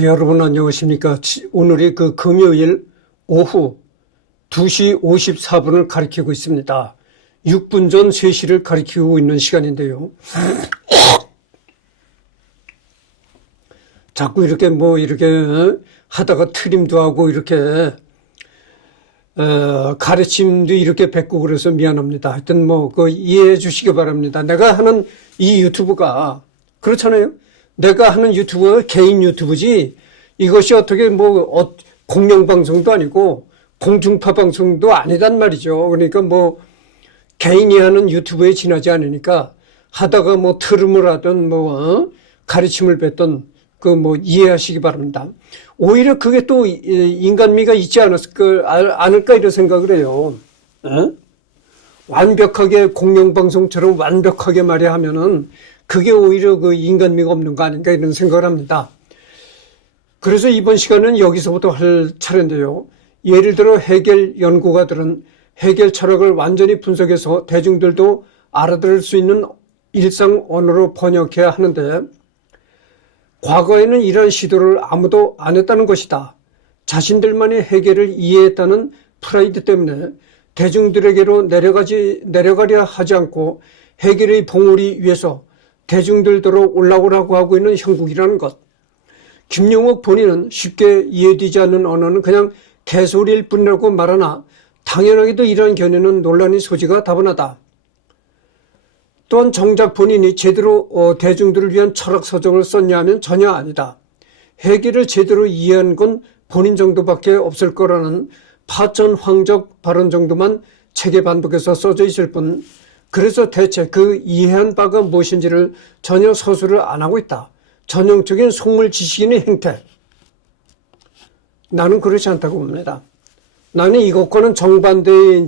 여러분 안녕하십니까. 오늘이 금요일 오후 2시 54분을 가리키고 있습니다. 6분 전 3시를 가리키고 있는 시간인데요. 자꾸 이렇게 하다가 트림도 하고 이렇게 가르침도 이렇게 뱉고 그래서 미안합니다. 하여튼 이해해 주시기 바랍니다. 내가 하는 이 유튜브가 그렇잖아요. 내가 하는 유튜브가 개인 유튜브지 이것이 어떻게 공영방송도 아니고 공중파 방송도 아니단 말이죠. 그러니까 개인이 하는 유튜브에 지나지 않으니까 하다가 트름을 하든 가르침을 뱉든 이해하시기 바랍니다. 오히려 그게 또 인간미가 있지 않을까 이런 생각을 해요. 완벽하게 공영방송처럼 완벽하게 말이야 하면은 그게 오히려 인간미가 없는 거 아닌가 이런 생각을 합니다. 그래서 이번 시간은 여기서부터 할 차례인데요. 예를 들어 해겔 연구가들은 해겔 철학을 완전히 분석해서 대중들도 알아들을 수 있는 일상 언어로 번역해야 하는데 과거에는 이러한 시도를 아무도 안 했다는 것이다. 자신들만이 해겔을 이해했다는 프라이드 때문에 대중들에게로 내려가려 하지 않고 해겔의 봉우리 위에서 대중들도로 올라오라고 하고 있는 형국이라는 것. 김용옥 본인은 쉽게 이해되지 않는 언어는 그냥 개소리일 뿐이라고 말하나 당연하게도 이러한 견해는 논란의 소지가 다분하다. 또한 정작 본인이 제대로 대중들을 위한 철학 서적을 썼냐 하면 전혀 아니다. 해겔을 제대로 이해한 건 본인 정도밖에 없을 거라는 파천황적 발언 정도만 책에 반복해서 써져 있을 뿐 그래서 대체 그 이해한 바가 무엇인지를 전혀 서술을 안 하고 있다. 전형적인 속물 지식인의 행태. 나는 그렇지 않다고 봅니다. 나는 이것과는 정반대의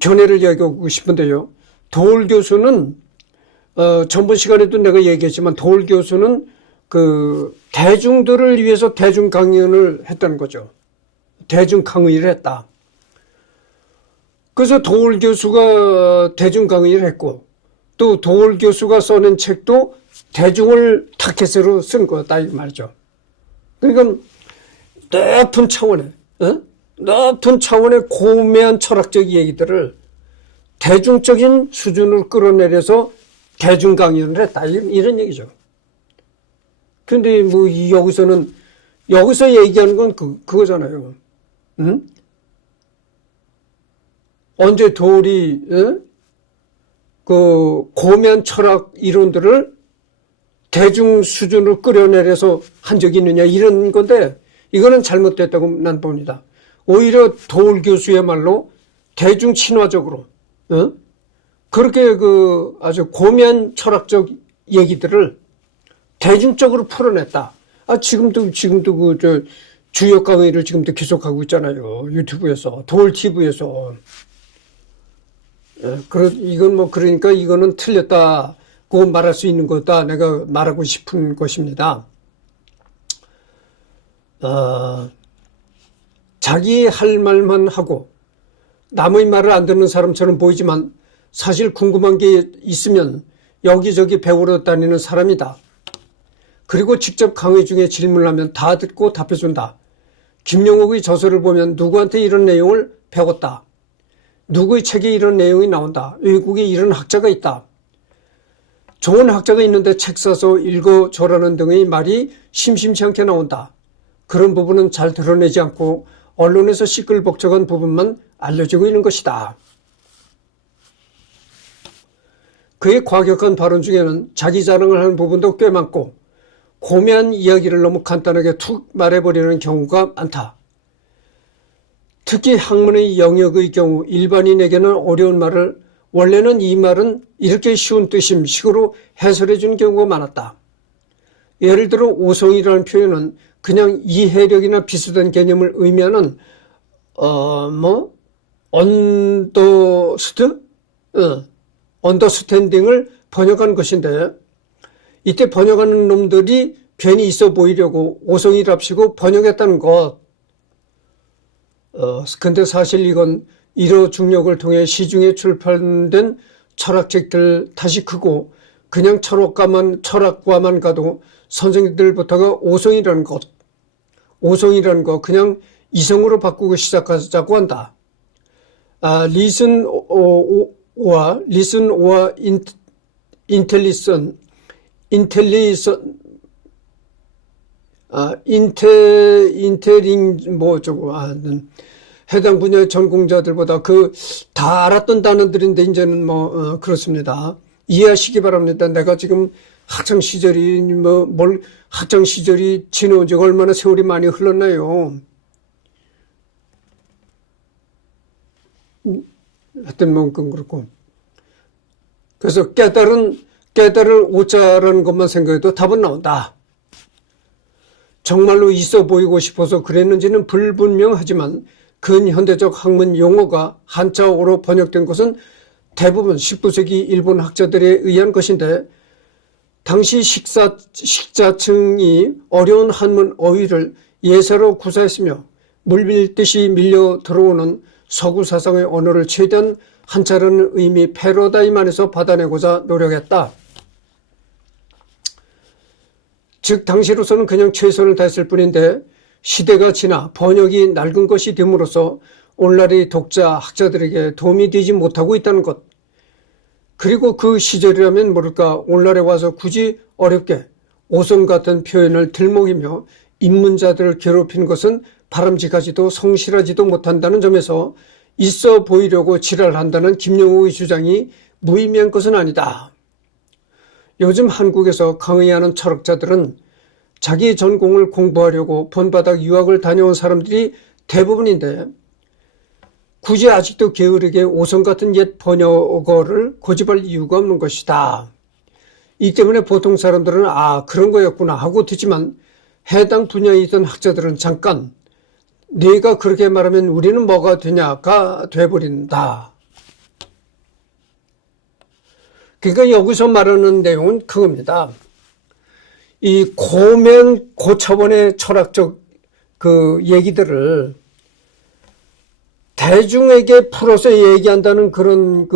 견해를 이야기하고 싶은데요. 도올 교수는 전번 시간에도 내가 얘기했지만 도올 교수는 대중들을 위해서 대중 강연을 했다는 거죠. 대중 강의를 했다. 그래서 도올 교수가 대중 강의를 했고 또 도올 교수가 써낸 책도 대중을 타켓으로 쓴 거다 이 말이죠. 그러니까 높은 차원의 고매한 철학적 얘기들을 대중적인 수준으로 끌어내려서 대중 강연을 했다 이런 얘기죠. 근데 여기서 얘기하는 건 그거잖아요. 응? 언제 도올이 고매한 철학 이론들을 대중 수준으로 끌어내려서 한 적이 있느냐 이런 건데 이거는 잘못됐다고 난 봅니다. 오히려 도올 교수야말로 대중 친화적으로 그렇게 아주 고매한 철학적 얘기들을 대중적으로 풀어냈다. 지금도 주역 강의를 지금도 계속하고 있잖아요. 유튜브에서 도올 TV에서. 그러니까 이거는 틀렸다고 말할 수 있는 거다. 내가 말하고 싶은 것입니다. 자기 할 말만 하고 남의 말을 안 듣는 사람처럼 보이지만 사실 궁금한 게 있으면 여기저기 배우러 다니는 사람이다. 그리고 직접 강의 중에 질문을 하면 다 듣고 답해준다. 김용옥의 저서를 보면 누구한테 이런 내용을 배웠다. 누구의 책에 이런 내용이 나온다. 외국에 이런 학자가 있다. 좋은 학자가 있는데 책 사서 읽어줘라는 등의 말이 심심치 않게 나온다. 그런 부분은 잘 드러내지 않고 언론에서 시끌벅적한 부분만 알려지고 있는 것이다. 그의 과격한 발언 중에는 자기 자랑을 하는 부분도 꽤 많고 고매한 이야기를 너무 간단하게 툭 말해버리는 경우가 많다. 특히 학문의 영역의 경우 일반인에게는 어려운 말을 원래는 이 말은 이렇게 쉬운 뜻임 식으로 해설해 주는 경우가 많았다. 예를 들어 오성이라는 표현은 그냥 이해력이나 비슷한 개념을 의미하는 언더스탠딩을 번역한 것인데 이때 번역하는 놈들이 괜히 있어 보이려고 오성이랍시고 번역했다는 것. 근데 사실 이건 1호 중력을 통해 시중에 출판된 철학책들 탓이 크고 그냥 철학과만 가도 선생님들부터가 오성이라는 거 그냥 이성으로 바꾸고 시작하자고 한다. 리슨 오와 인텔리선 인테링 해당 분야의 전공자들보다 다 알았던 단어들인데 이제는 그렇습니다. 이해하시기 바랍니다. 내가 지금 학창 시절이 지나온 지가 얼마나 세월이 많이 흘렀나요? 하여튼 그렇고. 그래서 깨달을 오자라는 것만 생각해도 답은 나온다. 정말로 있어 보이고 싶어서 그랬는지는 불분명하지만 근현대적 학문 용어가 한자어로 번역된 것은 대부분 19세기 일본 학자들에 의한 것인데 당시 식자층이 어려운 한문 어휘를 예사로 구사했으며 물밀듯이 밀려 들어오는 서구 사상의 언어를 최대한 한자라는 의미 패러다임 안에서 받아내고자 노력했다. 즉 당시로서는 그냥 최선을 다했을 뿐인데 시대가 지나 번역이 낡은 것이 됨으로써 오늘날의 독자, 학자들에게 도움이 되지 못하고 있다는 것. 그리고 그 시절이라면 모를까 오늘날에 와서 굳이 어렵게 오성 같은 표현을 들먹이며 입문자들을 괴롭히는 것은 바람직하지도 성실하지도 못한다는 점에서 있어 보이려고 지랄한다는 김영호의 주장이 무의미한 것은 아니다. 요즘 한국에서 강의하는 철학자들은 자기 전공을 공부하려고 본바닥 유학을 다녀온 사람들이 대부분인데 굳이 아직도 게으르게 오성 같은 옛 번역어를 고집할 이유가 없는 것이다. 이 때문에 보통 사람들은 그런 거였구나 하고 듣지만 해당 분야에 있던 학자들은 잠깐 네가 그렇게 말하면 우리는 뭐가 되냐가 돼버린다. 그러니까 여기서 말하는 내용은 그겁니다. 이 고차원의 철학적 얘기들을 대중에게 풀어서 얘기한다는 그런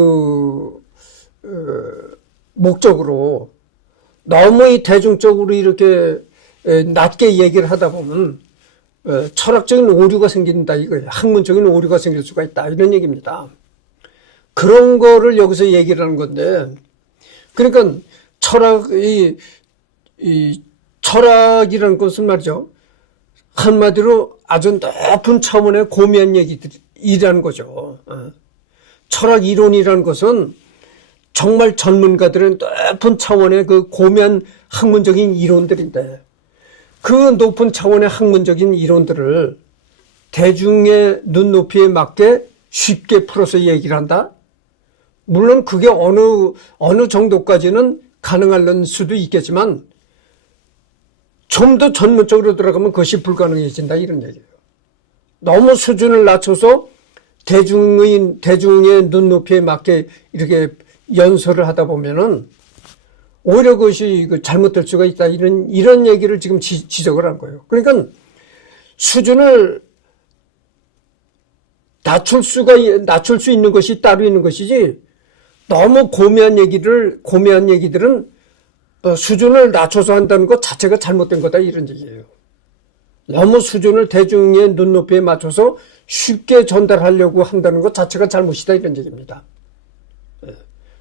목적으로 너무 이 대중적으로 이렇게 낮게 얘기를 하다 보면 철학적인 오류가 생긴다 이거예요. 학문적인 오류가 생길 수가 있다 이런 얘기입니다. 그런 거를 여기서 얘기를 하는 건데 그러니까 철학이라는 것은 말이죠. 한마디로 아주 높은 차원의 고미한 얘기들이라는 거죠. 철학 이론이라는 것은 정말 전문가들은 높은 차원의 그 고미한 학문적인 이론들인데 그 높은 차원의 학문적인 이론들을 대중의 눈높이에 맞게 쉽게 풀어서 얘기를 한다? 물론 그게 어느 정도까지는 가능할 수도 있겠지만 좀 더 전문적으로 들어가면 그것이 불가능해진다 이런 얘기예요. 너무 수준을 낮춰서 대중의 눈높이에 맞게 이렇게 연설을 하다 보면은 오히려 그것이 잘못될 수가 있다 이런 얘기를 지금 지적을 한 거예요. 그러니까 수준을 낮출 수 있는 것이 따로 있는 것이지 너무 고미한 얘기들은 수준을 낮춰서 한다는 것 자체가 잘못된 거다 이런 얘기예요. 너무 수준을 대중의 눈높이에 맞춰서 쉽게 전달하려고 한다는 것 자체가 잘못이다 이런 얘기입니다.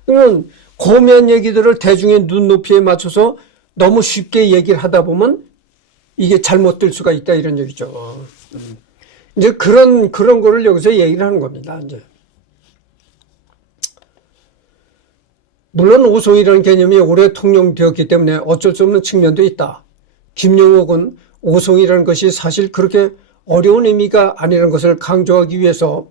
그러면 고미한 얘기들을 대중의 눈높이에 맞춰서 너무 쉽게 얘기를 하다 보면 이게 잘못될 수가 있다 이런 얘기죠. 이제 그런 거를 여기서 얘기를 하는 겁니다. 이제 물론 오성이라는 개념이 오래 통용되었기 때문에 어쩔 수 없는 측면도 있다. 김영옥은 오성이라는 것이 사실 그렇게 어려운 의미가 아니라는 것을 강조하기 위해서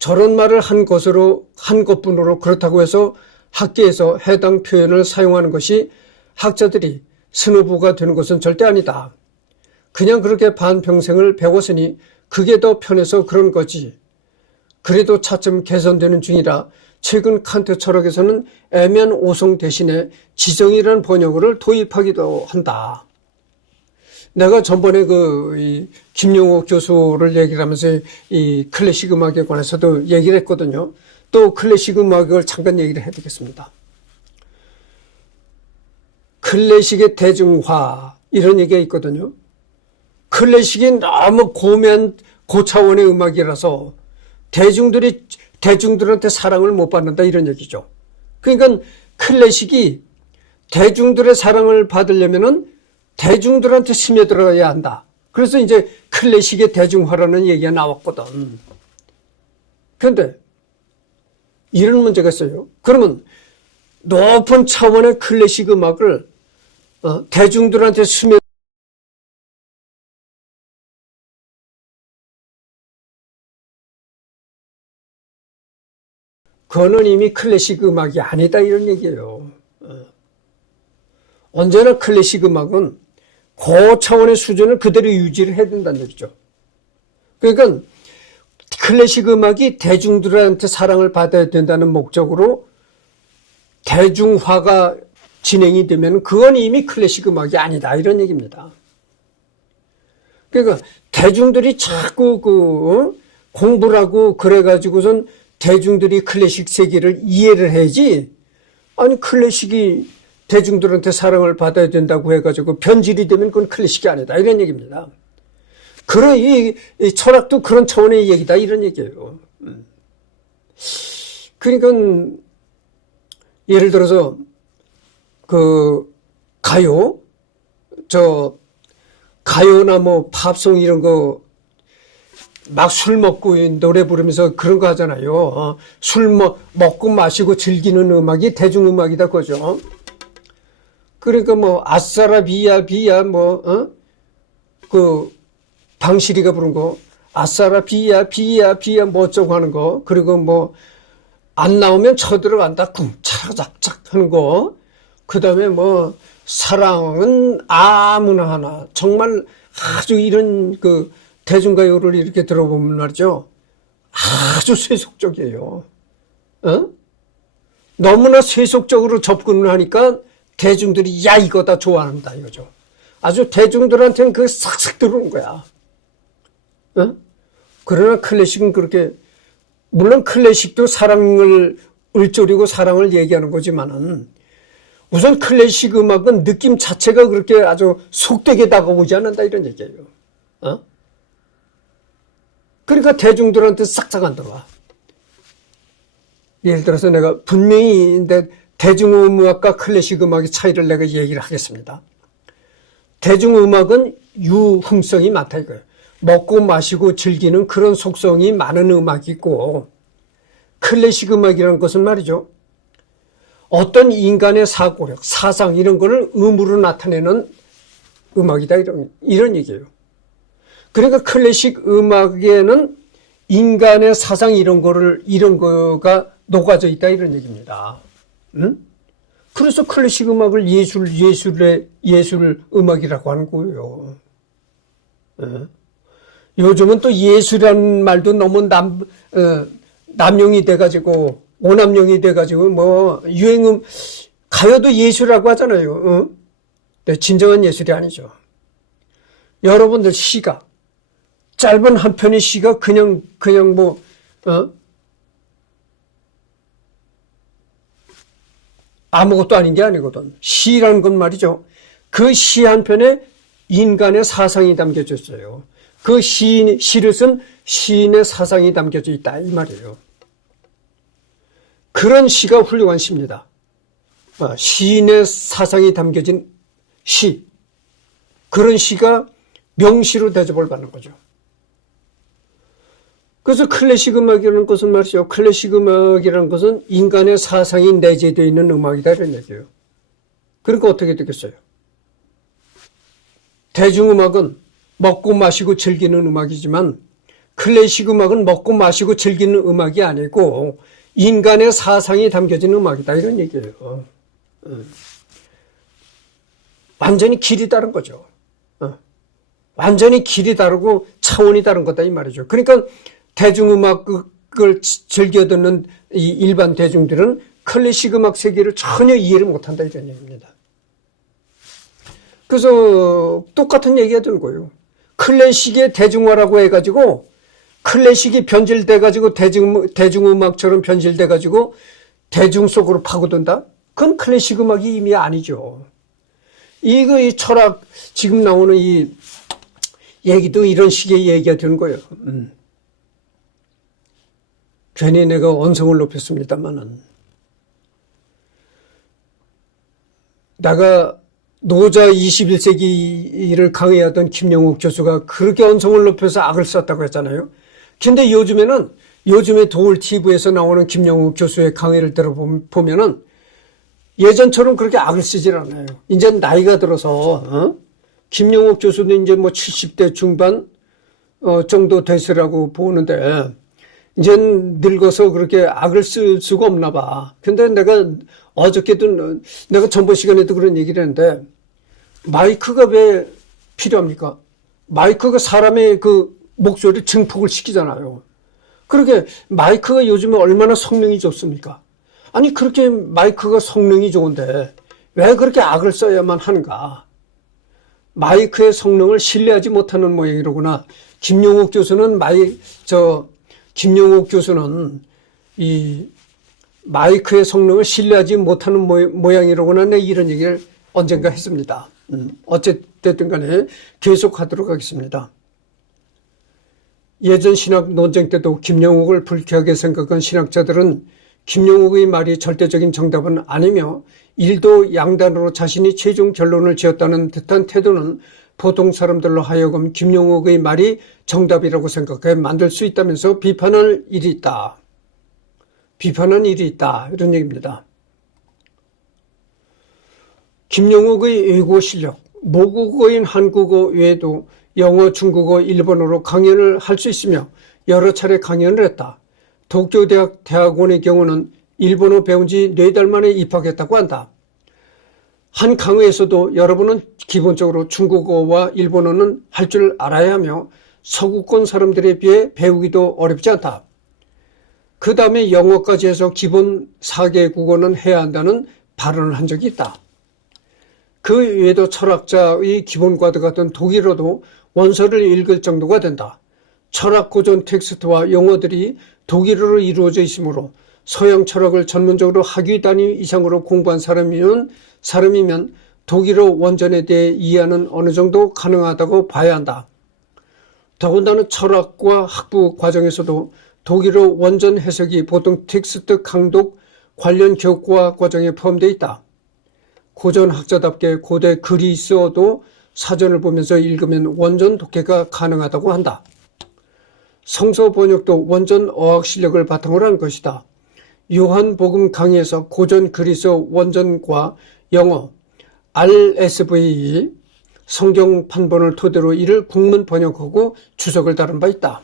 저런 말을 한 것뿐으로 그렇다고 해서 학계에서 해당 표현을 사용하는 것이 학자들이 스노브가 되는 것은 절대 아니다. 그냥 그렇게 반평생을 배웠으니 그게 더 편해서 그런 거지. 그래도 차츰 개선되는 중이라 최근 칸트 철학에서는 애매한 오성 대신에 지정이라는 번역어를 도입하기도 한다. 내가 전번에 김용옥 교수를 얘기를 하면서 이 클래식 음악에 관해서도 얘기를 했거든요. 또 클래식 음악을 잠깐 얘기를 해드리겠습니다. 클래식의 대중화 이런 얘기가 있거든요. 클래식이 너무 고차원의 음악이라서 대중들한테 사랑을 못 받는다 이런 얘기죠. 그러니까 클래식이 대중들의 사랑을 받으려면은 대중들한테 스며들어야 한다. 그래서 이제 클래식의 대중화라는 얘기가 나왔거든. 그런데 이런 문제가 있어요. 그러면 높은 차원의 클래식 음악을 대중들한테 그거는 이미 클래식 음악이 아니다 이런 얘기예요. 언제나 클래식 음악은 고차원의 수준을 그대로 유지를 해야 된다는 얘기죠. 그러니까 클래식 음악이 대중들한테 사랑을 받아야 된다는 목적으로 대중화가 진행이 되면 그건 이미 클래식 음악이 아니다 이런 얘기입니다. 그러니까 대중들이 자꾸 공부를 하고 그래가지고선 대중들이 클래식 세계를 이해를 해야지. 아니 클래식이 대중들한테 사랑을 받아야 된다고 해가지고 변질이 되면 그건 클래식이 아니다 이런 얘기입니다. 그런 이 철학도 그런 차원의 얘기다 이런 얘기예요. 그러니까 예를 들어서 그 가요나 뭐 팝송 이런 거 막 술 먹고 노래 부르면서 그런 거 하잖아요. 술 먹고 마시고 즐기는 음악이 대중음악이다 그거죠. 그러니까 뭐 아싸라 비야 그 방실이가 부른 거 아싸라 비야 뭐 어쩌고 하는 거, 그리고 뭐 안 나오면 쳐들어간다 쿵차작작 하는 거, 그 다음에 뭐 사랑은 아무나 하나, 정말 아주 이런 그 대중가요를 이렇게 들어보면 말이죠, 아주 세속적이에요. 너무나 세속적으로 접근을 하니까 대중들이 야 이거다 좋아한다 이거죠. 아주 대중들한테는 그게 싹싹 들어오는 거야. 그러나 클래식은 그렇게, 물론 클래식도 사랑을 을조리고 사랑을 얘기하는 거지만은 우선 클래식 음악은 느낌 자체가 그렇게 아주 속되게 다가오지 않는다 이런 얘기예요. 그러니까 대중들한테 싹싹 안 들어와. 예를 들어서 내가 분명히 대중음악과 클래식 음악의 차이를 내가 얘기를 하겠습니다. 대중음악은 유흥성이 많다 이거예요. 먹고 마시고 즐기는 그런 속성이 많은 음악이 있고, 클래식 음악이라는 것은 말이죠, 어떤 인간의 사고력, 사상 이런 거를 음으로 나타내는 음악이다 이런 얘기예요. 그러니까 클래식 음악에는 인간의 사상 이런 거가 녹아져 있다 이런 얘기입니다. 그래서 클래식 음악을 예술 음악이라고 하는 거예요. 요즘은 또 예술이라는 말도 너무 남용이 돼가지고, 오남용이 돼가지고, 뭐, 가요도 예술이라고 하잖아요. 네, 진정한 예술이 아니죠. 여러분들 시가, 짧은 한 편의 시가 그냥 뭐, 아무것도 아닌 게 아니거든. 시라는 건 말이죠, 그 시 한 편에 인간의 사상이 담겨져 있어요. 그 시를 쓴 시인의 사상이 담겨져 있다 이 말이에요. 그런 시가 훌륭한 시입니다. 시인의 사상이 담겨진 시, 그런 시가 명시로 대접을 받는 거죠. 그래서 클래식 음악이라는 것은 말이죠, 클래식 음악이라는 것은 인간의 사상이 내재되어 있는 음악이다 이런 얘기예요. 그러니까 어떻게 되겠어요? 대중음악은 먹고 마시고 즐기는 음악이지만 클래식 음악은 먹고 마시고 즐기는 음악이 아니고 인간의 사상이 담겨진 음악이다 이런 얘기예요. 완전히 길이 다른 거죠. 완전히 길이 다르고 차원이 다른 거다 이 말이죠. 그러니까 대중음악을 즐겨 듣는 이 일반 대중들은 클래식 음악 세계를 전혀 이해를 못한다 이런 얘기입니다. 그래서 똑같은 얘기가 되는 거예요. 클래식의 대중화라고 해가지고, 클래식이 변질돼가지고 대중음악처럼 변질돼가지고 대중 속으로 파고든다? 그건 클래식 음악이 이미 아니죠. 이 철학, 지금 나오는 이 얘기도 이런 식의 얘기가 되는 거예요. 괜히 내가 언성을 높였습니다만은. 내가 노자 21세기를 강의하던 김영욱 교수가 그렇게 언성을 높여서 악을 썼다고 했잖아요. 근데 요즘에 도울TV에서 나오는 김영욱 교수의 강의를 들어보면은 예전처럼 그렇게 악을 쓰질 않아요. 이제 나이가 들어서, 김영욱 교수도 이제 뭐 70대 중반, 정도 됐으라고 보는데, 이제 늙어서 그렇게 악을 쓸 수가 없나 봐. 근데 내가 어저께도, 내가 전번 시간에도 그런 얘기를 했는데, 마이크가 왜 필요합니까? 마이크가 사람의 그 목소리를 증폭을 시키잖아요. 그렇게 마이크가 요즘에 얼마나 성능이 좋습니까? 아니 그렇게 마이크가 성능이 좋은데 왜 그렇게 악을 써야만 하는가? 마이크의 성능을 신뢰하지 못하는 모양이로구나. 김용욱 교수는 이 마이크의 성능을 신뢰하지 못하는 모양이로구나. 내 이런 얘기를 언젠가 했습니다. 어쨌든 간에 계속하도록 하겠습니다. 예전 신학 논쟁 때도 김영욱을 불쾌하게 생각한 신학자들은 김영욱의 말이 절대적인 정답은 아니며 일도 양단으로 자신이 최종 결론을 지었다는 듯한 태도는 보통 사람들로 하여금 김영욱의 말이 정답이라고 생각해 만들 수 있다면서 비판한 일이 있다. 이런 얘기입니다. 김영욱의 외국어 실력, 모국어인 한국어 외에도 영어, 중국어, 일본어로 강연을 할 수 있으며 여러 차례 강연을 했다. 도쿄대학 대학원의 경우는 일본어 배운 지 4달 만에 입학했다고 한다. 한 강의에서도 여러분은 기본적으로 중국어와 일본어는 할 줄 알아야 하며 서구권 사람들에 비해 배우기도 어렵지 않다. 그 다음에 영어까지 해서 기본 4개 국어는 해야 한다는 발언을 한 적이 있다. 그 외에도 철학자의 기본과도 같은 독일어도 원서를 읽을 정도가 된다. 철학 고전 텍스트와 용어들이 독일어로 이루어져 있으므로 서양 철학을 전문적으로 학위 단위 이상으로 공부한 사람이면 독일어 원전에 대해 이해하는 어느 정도 가능하다고 봐야 한다. 더군다나 철학과 학부 과정에서도 독일어 원전 해석이 보통 텍스트 강독 관련 교과 과정에 포함되어 있다. 고전 학자답게 고대 그리스어도 사전을 보면서 읽으면 원전 독해가 가능하다고 한다. 성서 번역도 원전 어학 실력을 바탕으로 한 것이다. 요한복음 강의에서 고전 그리스어 원전과 영어, RSV 성경 판본을 토대로 이를 국문 번역하고 주석을 다룬 바 있다.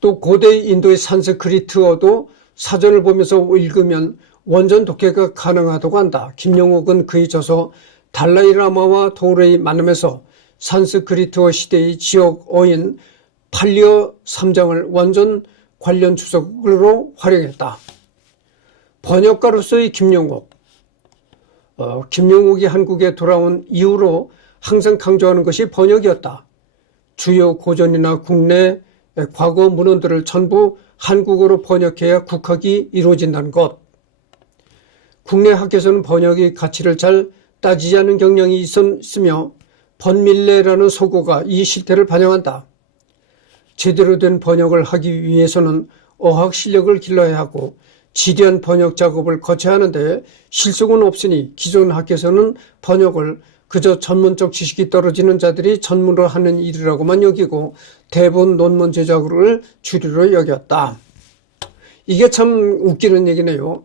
또 고대 인도의 산스크리트어도 사전을 보면서 읽으면 원전 독해가 가능하다고 한다. 김영욱은 그의 저서 달라이라마와 도르의 만남에서 산스크리트어 시대의 지역어인 팔리어 3장을 원전 관련 주석으로 활용했다. 번역가로서의 김영욱. 김영욱이 한국에 돌아온 이후로 항상 강조하는 것이 번역이었다. 주요 고전이나 국내 과거 문헌들을 전부 한국어로 번역해야 국학이 이루어진다는 것. 국내 학계에서는 번역의 가치를 잘 따지지 않는 경향이 있으며 번밀레라는 소고가 이 실태를 반영한다. 제대로 된 번역을 하기 위해서는 어학 실력을 길러야 하고 지대한 번역 작업을 거쳐야 하는데 실속은 없으니 기존 학계에서는 번역을 그저 전문적 지식이 떨어지는 자들이 전문으로 하는 일이라고만 여기고 대본 논문 제작을 주류로 여겼다. 이게 참 웃기는 얘기네요.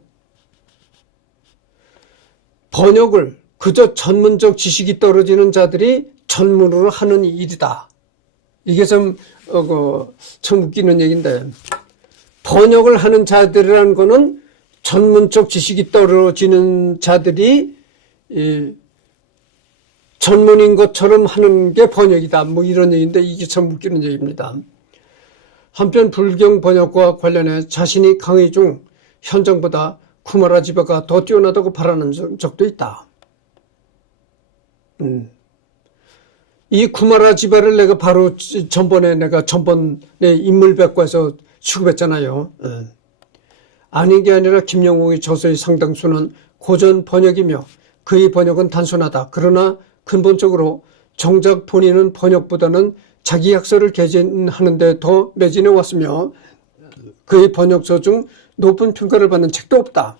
번역을 그저 전문적 지식이 떨어지는 자들이 전문으로 하는 일이다. 이게 참 웃기는 얘기인데, 번역을 하는 자들이라는 거는 전문적 지식이 떨어지는 자들이 전문인 것처럼 하는 게 번역이다. 뭐 이런 얘기인데 이게 참 웃기는 얘기입니다. 한편 불경 번역과 관련해 자신이 강의 중 현장보다 쿠마라지바가 더 뛰어나다고 바라는 적도 있다. 이 쿠마라지바를 내가 바로 전번에 인물백과에서 취급했잖아요. 아닌 게 아니라 김영욱의 저서의 상당수는 고전 번역이며 그의 번역은 단순하다. 그러나 근본적으로 정작 본인은 번역보다는 자기 약서를 개진하는 데 더 매진해 왔으며 그의 번역서 중 높은 평가를 받는 책도 없다.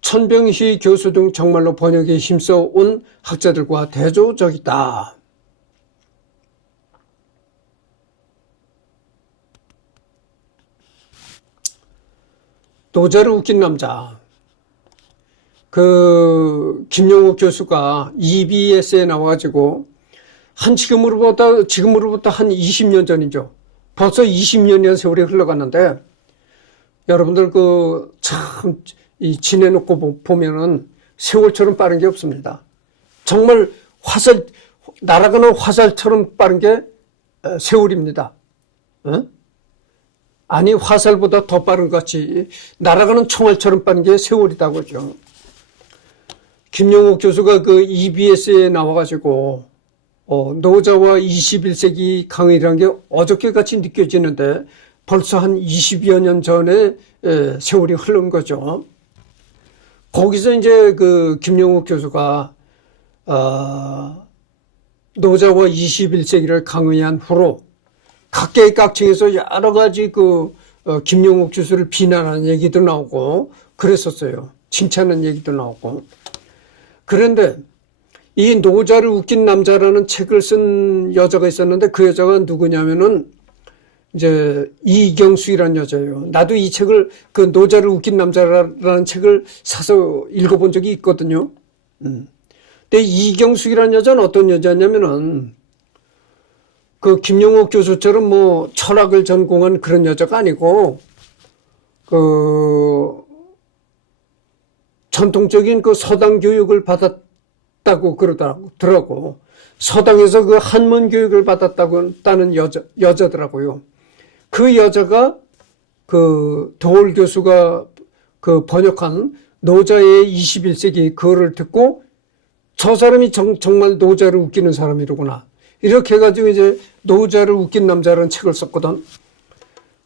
천병희 교수 등 정말로 번역에 힘써온 학자들과 대조적이다. 노자를 웃긴 남자. 김용욱 교수가 EBS에 나와가지고 지금으로부터 한 20년 전이죠. 벌써 20년이라는 세월이 흘러갔는데, 여러분들 지내놓고 보면은 세월처럼 빠른 게 없습니다. 정말 날아가는 화살처럼 빠른 게 세월입니다. 어? 아니, 화살보다 더 빠른 것 같이 날아가는 총알처럼 빠른 게 세월이다고죠. 김용욱 교수가 EBS에 나와가지고 노자와 21세기 강의라는 게 어저께 같이 느껴지는데 벌써 한 20여 년 전에 세월이 흐른 거죠. 거기서 이제 김용욱 교수가 노자와 21세기를 강의한 후로 각계의 깍층에서 여러 가지 김용욱 교수를 비난하는 얘기도 나오고 그랬었어요. 칭찬하는 얘기도 나오고. 그런데 이 노자를 웃긴 남자라는 책을 쓴 여자가 있었는데 그 여자가 누구냐면은 이제 이경숙이라는 여자예요. 나도 이 책을 노자를 웃긴 남자라는 책을 사서 읽어본 적이 있거든요. 근데 이경숙이라는 여자는 어떤 여자냐면은 김용욱 교수처럼 철학을 전공한 그런 여자가 아니고 전통적인 서당 교육을 받았다고 그러더라고. 서당에서 한문 교육을 받았다는 여자더라고요. 그 여자가 도올 교수가 번역한 노자의 21세기 그거를 듣고 저 사람이 정말 노자를 웃기는 사람이로구나. 이렇게 해가지고 이제 노자를 웃긴 남자라는 책을 썼거든.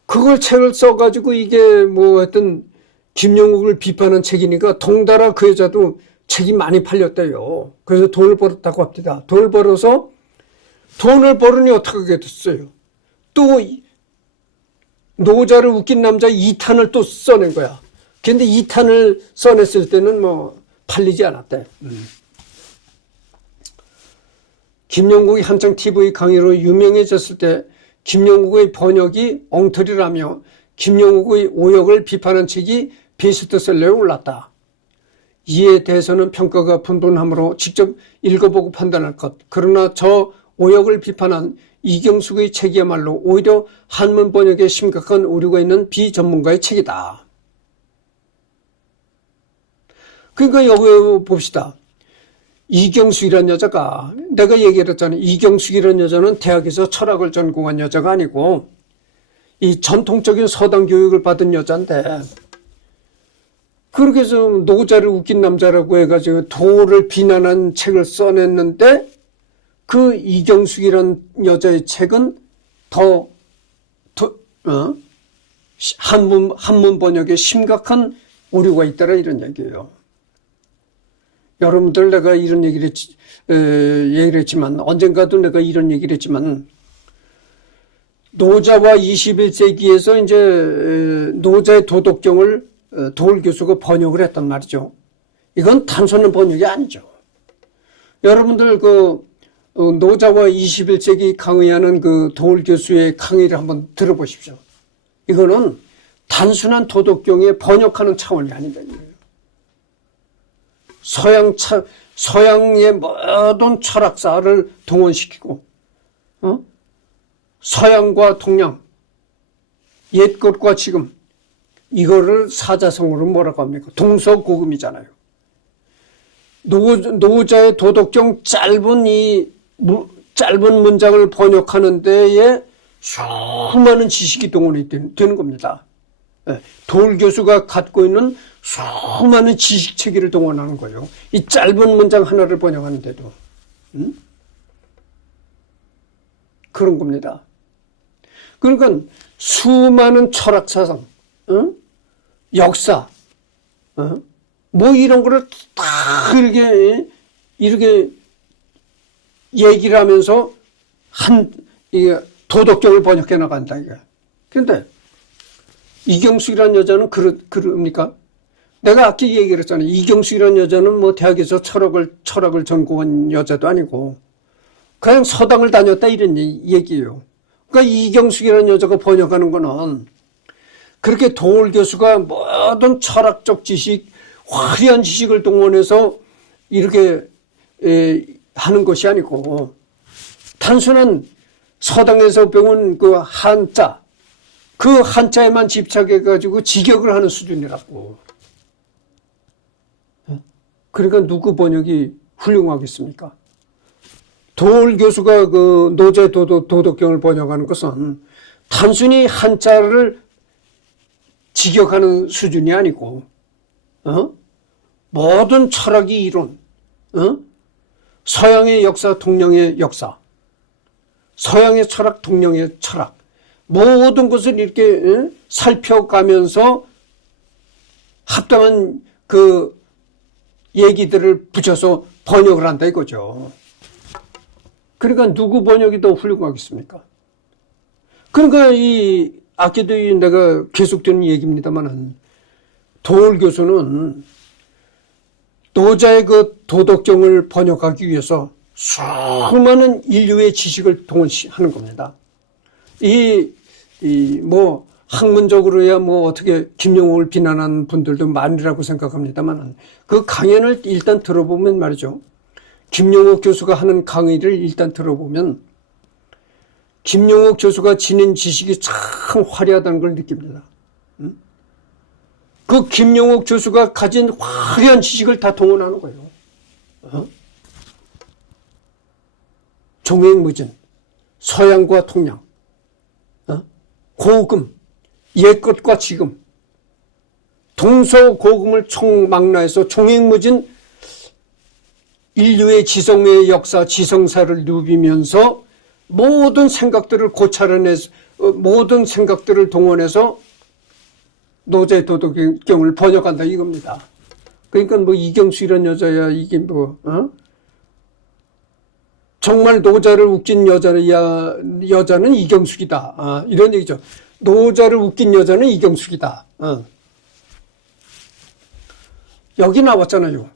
그걸 책을 써가지고 이게 하여튼 김용욱을 비판한 책이니까 덩달아 그 여자도 책이 많이 팔렸대요. 그래서 돈을 벌었다고 합니다. 돈을 벌으니 어떻게 됐어요? 또 노자를 웃긴 남자 2탄을 또 써낸 거야. 근데 2탄을 써냈을 때는 팔리지 않았대. 김용국이 한창 TV 강의로 유명해졌을 때 김용국의 번역이 엉터리라며 김용국의 오역을 비판한 책이 베스트셀러에 올랐다. 이에 대해서는 평가가 분분하므로 직접 읽어보고 판단할 것. 그러나 저 오역을 비판한 이경숙의 책이야말로 오히려 한문 번역에 심각한 오류가 있는 비전문가의 책이다. 그러니까 여기 봅시다. 이경숙이라는 여자가 내가 얘기를 했잖아요. 이경숙이라는 여자는 대학에서 철학을 전공한 여자가 아니고 이 전통적인 서당 교육을 받은 여자인데 그렇게 해서 노자를 웃긴 남자라고 해가지고 도를 비난한 책을 써냈는데 그 이경숙이라는 여자의 책은 한문 번역에 심각한 오류가 있다라 이런 얘기예요. 여러분들 내가 이런 얘기를 했지만 언젠가도 내가 이런 얘기를 했지만 노자와 21세기에서 이제 노자의 도덕경을 도올 교수가 번역을 했단 말이죠. 이건 단순한 번역이 아니죠. 여러분들 노자와 21세기 강의하는 도올 교수의 강의를 한번 들어보십시오. 이거는 단순한 도덕경에 번역하는 차원이 아니다. 서양의 모든 철학사를 동원시키고, 서양과 동양, 옛 것과 지금, 이거를 사자성어로 뭐라고 합니까? 동서고금이잖아요. 노자의 도덕경 짧은 문장을 번역하는 데에 수많은 지식이 동원이 되는 겁니다. 도올 교수가 갖고 있는 수많은 지식 체계를 동원하는 거예요. 이 짧은 문장 하나를 번역하는데도. 그런 겁니다. 그러니까 수많은 철학 사상, 역사, 뭐 이런 거를 다 이렇게 얘기를 하면서 이게 도덕경을 번역해 나간다, 이게. 그런데 이경숙이라는 여자는 그럽니까? 내가 아까 얘기를 했잖아요. 이경숙이라는 여자는 뭐 대학에서 철학을 전공한 여자도 아니고 그냥 서당을 다녔다 이런 얘기예요. 그러니까 이경숙이라는 여자가 번역하는 거는 그렇게 도올 교수가 모든 철학적 지식, 화려한 지식을 동원해서 이렇게 하는 것이 아니고 단순한 서당에서 배운 그 한자, 그 한자에만 집착해가지고 직역을 하는 수준이라고. 그러니까 누구 번역이 훌륭하겠습니까? 도올 교수가 그 노제 도덕경을 번역하는 것은 단순히 한자를 직역하는 수준이 아니고, 모든 철학의 이론, 서양의 역사, 동양의 역사, 서양의 철학, 동양의 철학, 모든 것을 이렇게 살펴가면서 합당한 그 얘기들을 붙여서 번역을 한다 이거죠. 그러니까 누구 번역이 더 훌륭하겠습니까? 그러니까 아까도 내가 계속 드는 얘기입니다만은 도올 교수는 노자의 그 도덕경을 번역하기 위해서 수많은 인류의 지식을 동원하는 겁니다. 뭐 학문적으로야 뭐 어떻게 김영옥을 비난하는 분들도 많으라고 생각합니다만 그 강연을 일단 들어보면 말이죠. 김영옥 교수가 하는 강의를 일단 들어보면 김영옥 교수가 지닌 지식이 참 화려하다는 걸 느낍니다. 그 김영옥 교수가 가진 화려한 지식을 다 동원하는 거예요. 종횡무진, 서양과 동양, 고금, 옛것과 지금, 동서고금을 총망라해서 종횡무진 인류의 지성의 역사, 지성사를 누비면서 모든 생각들을 고찰해내서 모든 생각들을 동원해서 노제 도덕경을 번역한다 이겁니다. 그러니까 뭐 이경수 이런 여자야 이게 뭐 정말 노자를 웃긴 여자는 이경숙이다. 이런 얘기죠. 노자를 웃긴 여자는 이경숙이다. 여기 나왔잖아요.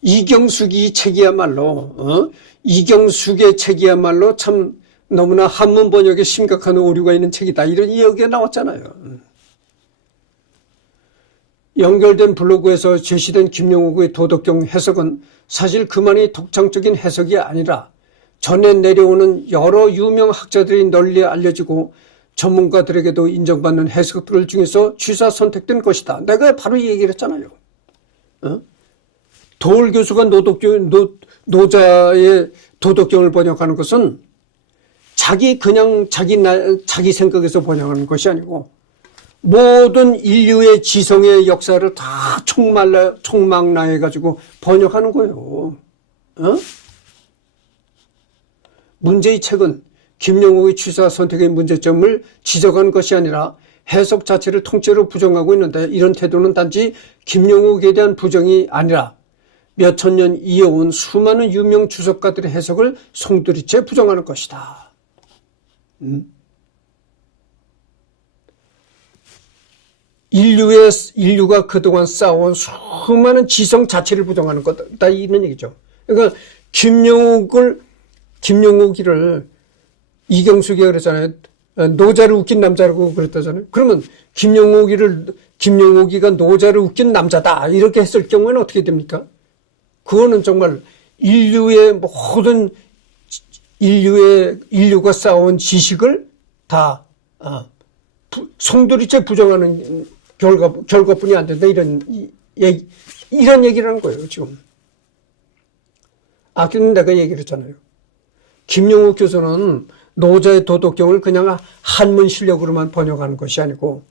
이경숙이 책이야말로 이경숙의 책이야말로 참 너무나 한문 번역에 심각한 오류가 있는 책이다. 이런 여기에 나왔잖아요. 연결된 블로그에서 제시된 김영옥의 도덕경 해석은 사실 그만이 독창적인 해석이 아니라 전해 내려오는 여러 유명 학자들이 널리 알려지고 전문가들에게도 인정받는 해석들 중에서 취사 선택된 것이다. 내가 바로 이 얘기를 했잖아요. 도올 교수가 노자의 도덕경을 번역하는 것은 자기 생각에서 번역하는 것이 아니고 모든 인류의 지성의 역사를 다 총망라해가지고 번역하는 거예요. 문제의 책은 김영옥의 취사 선택의 문제점을 지적한 것이 아니라 해석 자체를 통째로 부정하고 있는데 이런 태도는 단지 김영옥에 대한 부정이 아니라 몇천 년 이어온 수많은 유명 주석가들의 해석을 송두리째 부정하는 것이다. 인류가 그동안 쌓아온 수많은 지성 자체를 부정하는 거다 이런 얘기죠. 그러니까 김영옥이를 이경숙이가 그랬잖아요. 노자를 웃긴 남자라고 그랬다잖아요. 그러면 김영옥이가 노자를 웃긴 남자다 이렇게 했을 경우에는 어떻게 됩니까? 그거는 정말 인류가 쌓아온 지식을 다 송두리째 부정하는 결과뿐이 안 된다 이런 얘기를 하는 거예요 지금. 아까는 내가 얘기를 했잖아요. 김영옥 교수는 노자의 도덕경을 그냥 한문 실력으로만 번역하는 것이 아니고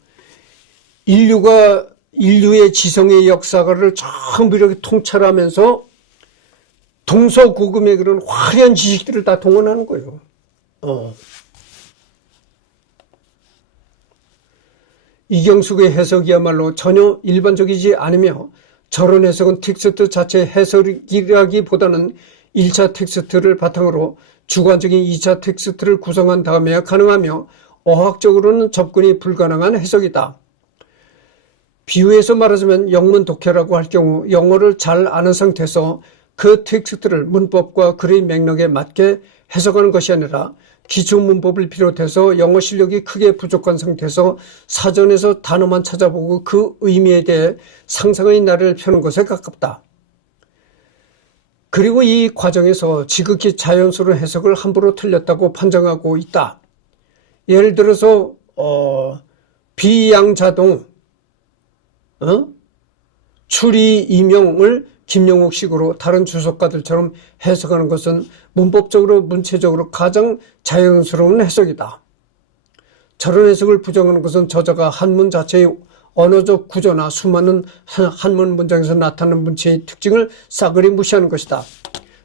인류의 지성의 역사를 전부 이렇게 통찰하면서 동서고금의 그런 화려한 지식들을 다 동원하는 거예요. 이경숙의 해석이야말로 전혀 일반적이지 않으며 저런 해석은 텍스트 자체 해석이라기보다는 1차 텍스트를 바탕으로 주관적인 2차 텍스트를 구성한 다음에야 가능하며 어학적으로는 접근이 불가능한 해석이다. 비유해서 말하자면 영문 독해라고 할 경우 영어를 잘 아는 상태에서 그 텍스트를 문법과 글의 맥락에 맞게 해석하는 것이 아니라 기초 문법을 비롯해서 영어 실력이 크게 부족한 상태에서 사전에서 단어만 찾아보고 그 의미에 대해 상상의 나래를 펴는 것에 가깝다. 그리고 이 과정에서 지극히 자연스러운 해석을 함부로 틀렸다고 판정하고 있다. 예를 들어서 비양자동 추리 이명을 김영옥식으로 다른 주석가들처럼 해석하는 것은 문법적으로 문체적으로 가장 자연스러운 해석이다. 저런 해석을 부정하는 것은 저자가 한문 자체의 언어적 구조나 수많은 한문 문장에서 나타나는 문체의 특징을 싸그리 무시하는 것이다.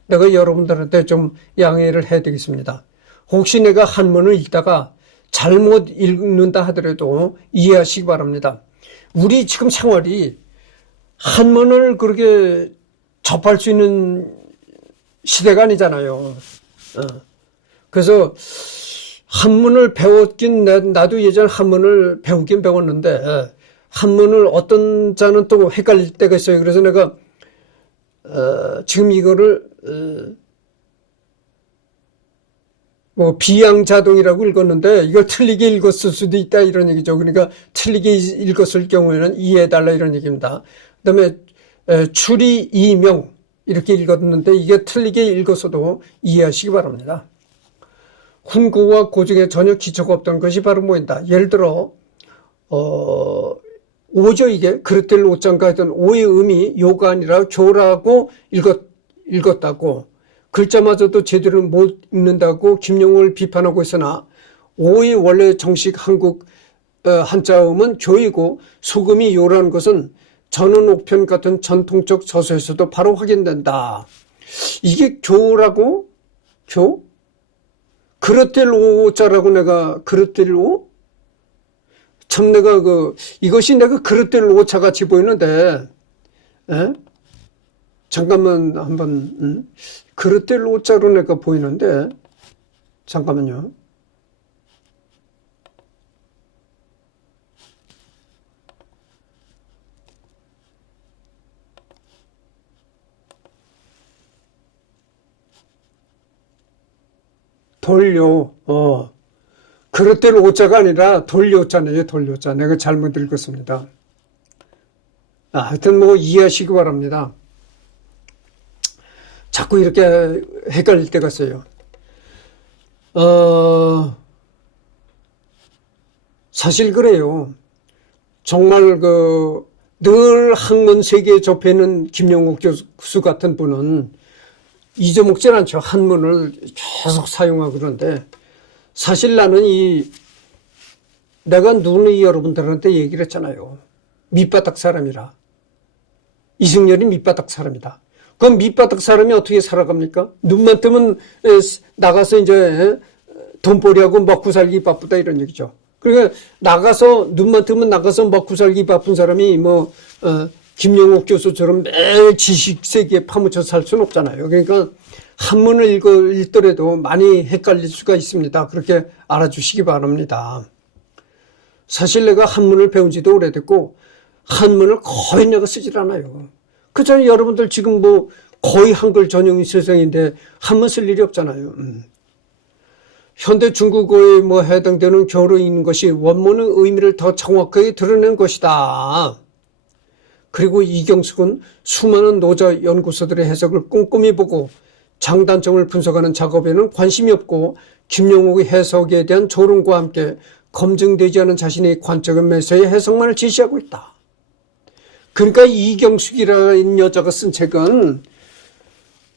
내가 여러분들한테 좀 양해를 해야 되겠습니다. 혹시 내가 한문을 읽다가 잘못 읽는다 하더라도 이해하시기 바랍니다. 우리 지금 생활이 한문을 그렇게 접할 수 있는 시대가 아니잖아요. 그래서 한문을 배웠긴 나도 예전에 한문을 배우긴 배웠는데 한문을 어떤 자는 또 헷갈릴 때가 있어요. 그래서 내가 지금 이거를 뭐 비양자동이라고 읽었는데 이걸 틀리게 읽었을 수도 있다 이런 얘기죠. 그러니까 틀리게 읽었을 경우에는 이해해달라 이런 얘기입니다. 그다음에 추리 이명 이렇게 읽었는데 이게 틀리게 읽었어도 이해하시기 바랍니다. 훈구와 고증에 전혀 기초가 없던 것이 바로 뭐인다. 예를 들어 오죠. 이게 그릇될 오장가 하던 오의 의미 요가 아니라 교라고 읽었다고 글자마저도 제대로 못 읽는다고 김영옥을 비판하고 있으나 오의 원래 정식 한국 한자음은 교이고 소금이 요라는 것은 전원옥편 같은 전통적 저서에서도 바로 확인된다. 이게 교라고? 교? 그릇될 오자라고 내가 그릇될 오? 참 내가 이것이 내가 그릇될 오차 같이 보이는데 잠깐만 한번 그릇될 오자로 내가 보이는데 잠깐만요. 돌요. 그릇될 오자가 아니라 돌요자네요. 돌요자. 내가 잘못 읽었습니다. 하여튼 뭐 이해하시기 바랍니다. 자꾸 이렇게 헷갈릴 때가 있어요. 사실 그래요. 정말 늘 학문 세계에 접해있는 김영옥 교수 같은 분은 잊어먹질 않죠. 한문을 계속 사용하고 그런데 사실 나는 내가 누누이 여러분들한테 얘기를 했잖아요. 밑바닥 사람이라. 이승열이 밑바닥 사람이다. 그럼 밑바닥 사람이 어떻게 살아갑니까? 눈만 뜨면 나가서 이제 돈벌이하고 먹고 살기 바쁘다 이런 얘기죠. 그러니까 눈만 뜨면 나가서 먹고 살기 바쁜 사람이 김영옥 교수처럼 매일 지식 세계에 파묻혀 살 수는 없잖아요. 그러니까 한문을 읽더라도 많이 헷갈릴 수가 있습니다. 그렇게 알아주시기 바랍니다. 사실 내가 한문을 배운 지도 오래됐고 한문을 거의 내가 쓰질 않아요. 그렇잖아요. 여러분들 지금 뭐 거의 한글 전용인 세상인데 한문 쓸 일이 없잖아요. 현대 중국어에 해당되는 교로 읽는 것이 원문의 의미를 더 정확하게 드러낸 것이다. 그리고 이경숙은 수많은 노자 연구소들의 해석을 꼼꼼히 보고 장단점을 분석하는 작업에는 관심이 없고 김영옥의 해석에 대한 조롱과 함께 검증되지 않은 자신의 관점에서의 해석만을 제시하고 있다. 그러니까 이경숙이라는 여자가 쓴 책은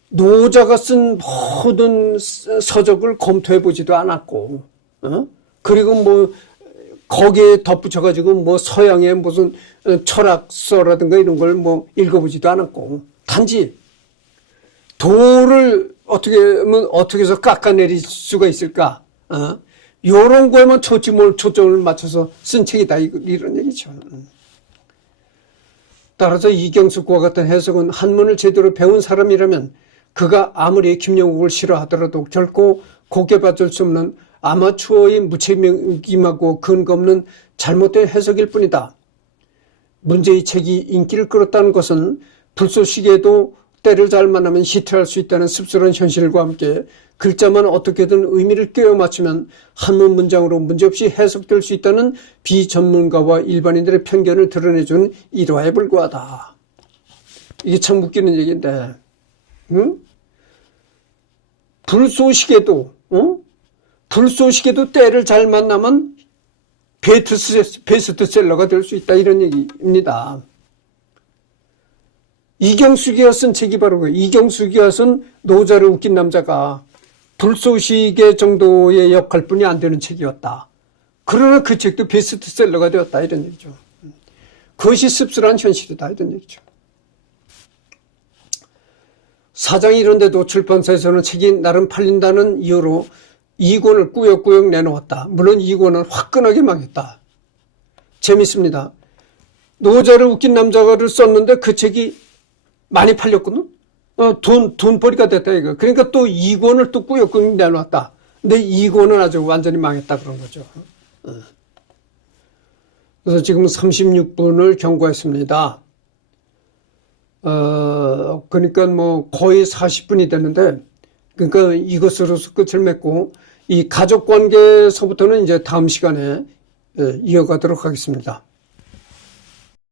노자가 쓴 모든 서적을 검토해보지도 않았고 그리고 거기에 덧붙여가지고 서양의 무슨 철학서라든가 이런 걸 읽어보지도 않았고 단지 돌을 어떻게 해서 깎아내릴 수가 있을까? 요런 거에만 초점을 맞춰서 쓴 책이다. 이런 얘기죠. 따라서 이경숙과 같은 해석은 한문을 제대로 배운 사람이라면 그가 아무리 김영국을 싫어하더라도 결코 고개받을 수 없는 아마추어의 무책임하고 근거 없는 잘못된 해석일 뿐이다. 문제의 책이 인기를 끌었다는 것은 불쏘시개도 때를 잘 만나면 히트할 수 있다는 씁쓸한 현실과 함께 글자만 어떻게든 의미를 꿰어 맞추면 한문 문장으로 문제없이 해석될 수 있다는 비전문가와 일반인들의 편견을 드러내주는 일화에 불과하다. 이게 참 웃기는 얘기인데, 응? 불쏘시개도, 불쏘시개도 때를 잘 만나면 베스트셀러가 될 수 있다, 이런 얘기입니다. 이경숙이가 쓴 책이 바로 그거예요. 이경숙이가 쓴 노자를 웃긴 남자가 불쏘시개 정도의 역할뿐이 안 되는 책이었다. 그러나 그 책도 베스트셀러가 되었다, 이런 얘기죠. 그것이 씁쓸한 현실이다, 이런 얘기죠. 사장이 이런데도 출판사에서는 책이 나름 팔린다는 이유로 2권을 꾸역꾸역 내놓았다. 물론 2권은 화끈하게 망했다. 재밌습니다. 노자를 웃긴 남자를 썼는데 그 책이 많이 팔렸거든? 돈벌이가 됐다, 이거. 그러니까 또 2권을 또 꾸역꾸역 내놓았다. 근데 2권은 아주 완전히 망했다, 그런 거죠. 그래서 지금 36분을 경고했습니다. 그러니까 뭐 거의 40분이 됐는데, 그러니까 이것으로서 끝을 맺고, 이 가족 관계에서부터는 이제 다음 시간에 이어가도록 하겠습니다.